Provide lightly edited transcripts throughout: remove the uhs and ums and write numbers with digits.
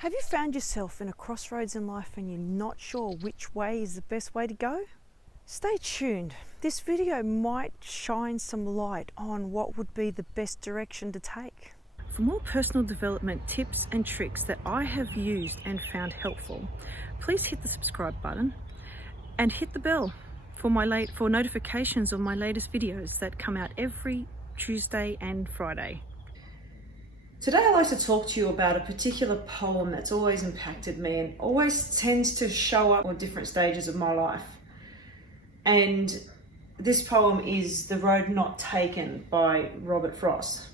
Have you found yourself in a crossroads in life and you're not sure which way is the best way to go? Stay tuned. This video might shine some light on what would be the best direction to take. For more personal development tips and tricks that I have used and found helpful, please hit the subscribe button and hit the bell for notifications of my latest videos that come out every Tuesday and Friday. Today I'd like to talk to you about a particular poem that's always impacted me and always tends to show up on different stages of my life. And this poem is The Road Not Taken by Robert Frost.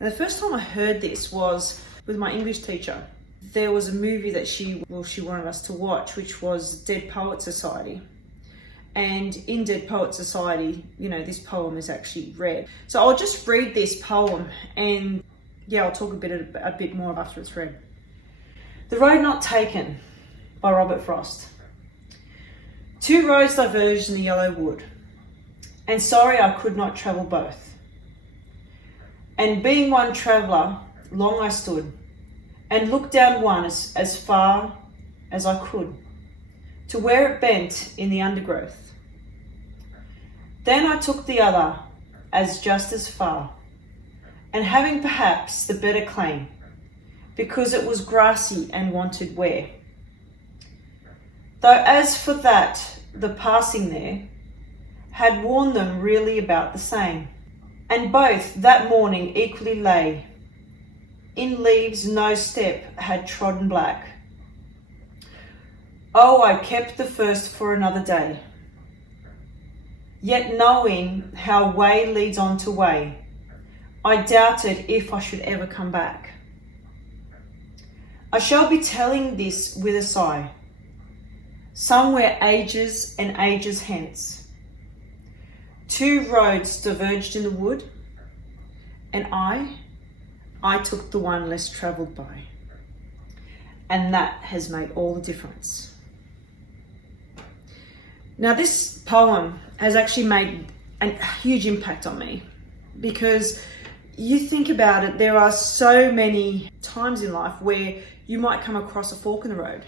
And the first time I heard this was with my English teacher. There was a movie that she wanted us to watch, which was Dead Poets Society. And in Dead Poets Society, this poem is actually read. So I'll just read this poem and I'll talk a bit more after it's read. The Road Not Taken by Robert Frost. Two roads diverged in the yellow wood, and sorry I could not travel both. And being one traveller, long I stood, and looked down one as far as I could, to where it bent in the undergrowth. Then I took the other as just as far, and having perhaps the better claim, because it was grassy and wanted wear. Though as for that, the passing there had worn them really about the same, and both that morning equally lay, in leaves no step had trodden black. Oh, I kept the first for another day, yet knowing how way leads on to way, I doubted if I should ever come back. I shall be telling this with a sigh, somewhere ages and ages hence. Two roads diverged in the wood, and I took the one less travelled by. And that has made all the difference. Now, this poem has actually made a huge impact on me, because you think about it, there are so many times in life where you might come across a fork in the road.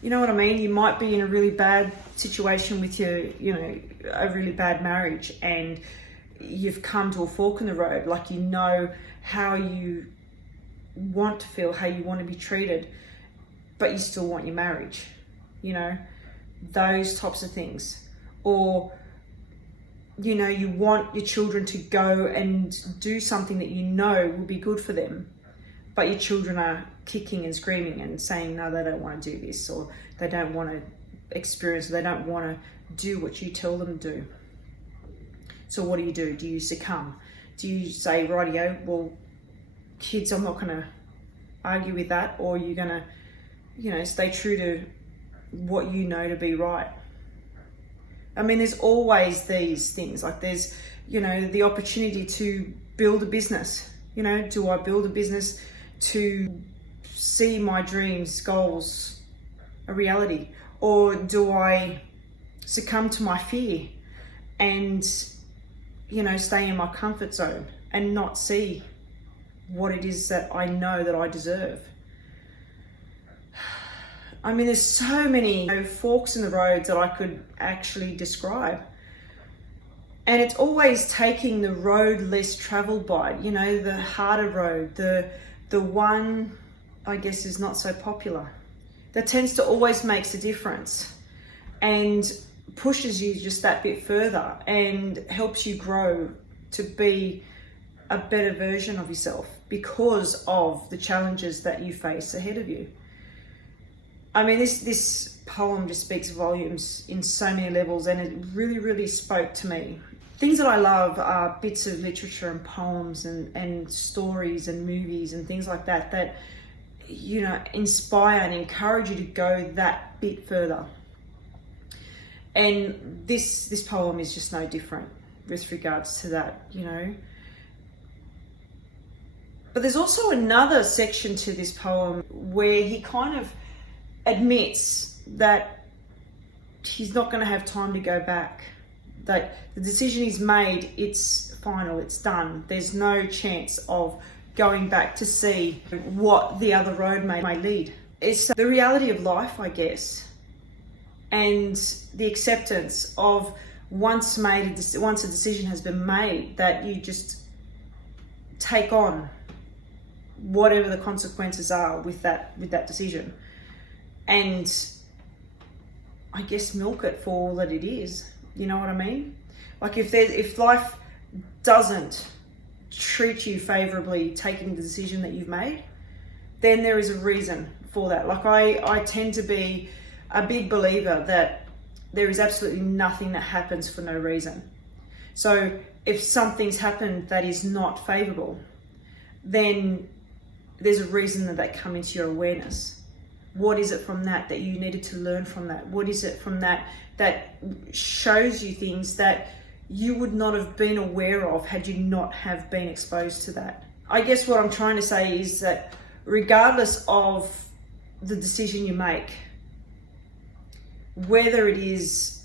You know what I mean? You might be in a really bad situation with a really bad marriage, and you've come to a fork in the road. Like, you know how you want to feel, how you want to be treated, but you still want your marriage. Those types of things. Or you want your children to go and do something that will be good for them, but your children are kicking and screaming and saying, no, they don't want to do this, or they don't want to experience, or they don't want to do what you tell them to do. So what do? Do you succumb? Do you say, rightio, well, kids, I'm not going to argue with that, or you're going to, stay true to what you know to be right? I mean, there's always these things, like there's, the opportunity to build a business. Do I build a business to see my dreams, goals a reality? Or do I succumb to my fear and, stay in my comfort zone and not see what it is that I know that I deserve? I mean, there's so many forks in the roads that I could actually describe. And it's always taking the road less traveled by, the harder road, the one, I guess, is not so popular. That tends to always makes a difference and pushes you just that bit further and helps you grow to be a better version of yourself because of the challenges that you face ahead of you. I mean, this poem just speaks volumes in so many levels, and it really, really spoke to me. Things that I love are bits of literature and poems and stories and movies and things like that inspire and encourage you to go that bit further. And this poem is just no different with regards to that, But there's also another section to this poem where he kind of admits that he's not going to have time to go back, that the decision he's made, it's final, it's done. There's no chance of going back to see what the other road may lead. It's the reality of life, I guess, and the acceptance of once a decision has been made, that you just take on whatever the consequences are with that decision, and I guess milk it for all that it is. You know what I mean? Like if life doesn't treat you favorably taking the decision that you've made, then there is a reason for that. Like I tend to be a big believer that there is absolutely nothing that happens for no reason. So if something's happened that is not favorable, then there's a reason that come into your awareness. What is it from that you needed to learn from that? What is it from that shows you things that you would not have been aware of had you not have been exposed to that? I guess what I'm trying to say is that regardless of the decision you make, whether it is,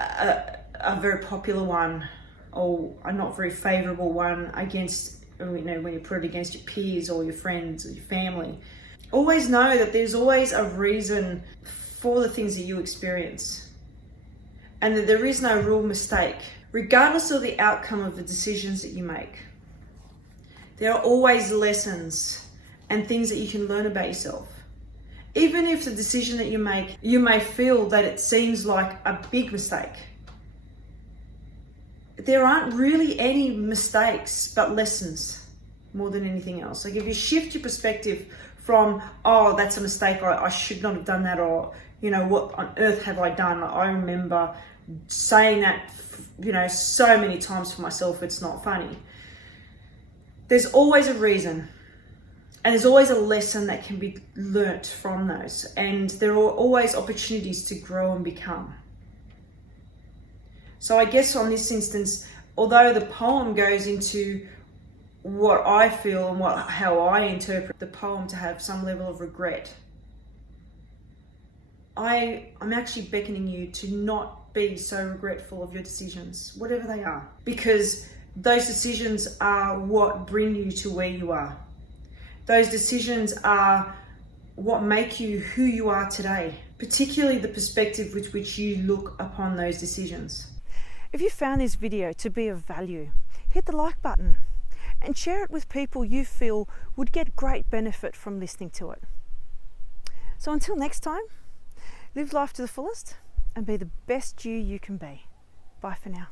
a very popular one or a not very favorable one against, when you put it against your peers or your friends or your family, always know that there's always a reason for the things that you experience, and that there is no real mistake. Regardless of the outcome of the decisions that you make, there are always lessons and things that you can learn about yourself. Even if the decision that you make, you may feel that it seems like a big mistake, there aren't really any mistakes but lessons more than anything else. Like if you shift your perspective from, oh, that's a mistake, I should not have done that, or what on earth have I done? I remember saying that so many times for myself, it's not funny. There's always a reason, and there's always a lesson that can be learnt from those, and there are always opportunities to grow and become. So I guess on this instance, although the poem goes into what I feel and how I interpret the poem to have some level of regret, I'm actually beckoning you to not be so regretful of your decisions, whatever they are, because those decisions are what bring you to where you are. Those decisions are what make you who you are today, particularly the perspective with which you look upon those decisions. If you found this video to be of value, hit the like button and share it with people you feel would get great benefit from listening to it. So until next time, live life to the fullest and be the best you can be. Bye for now.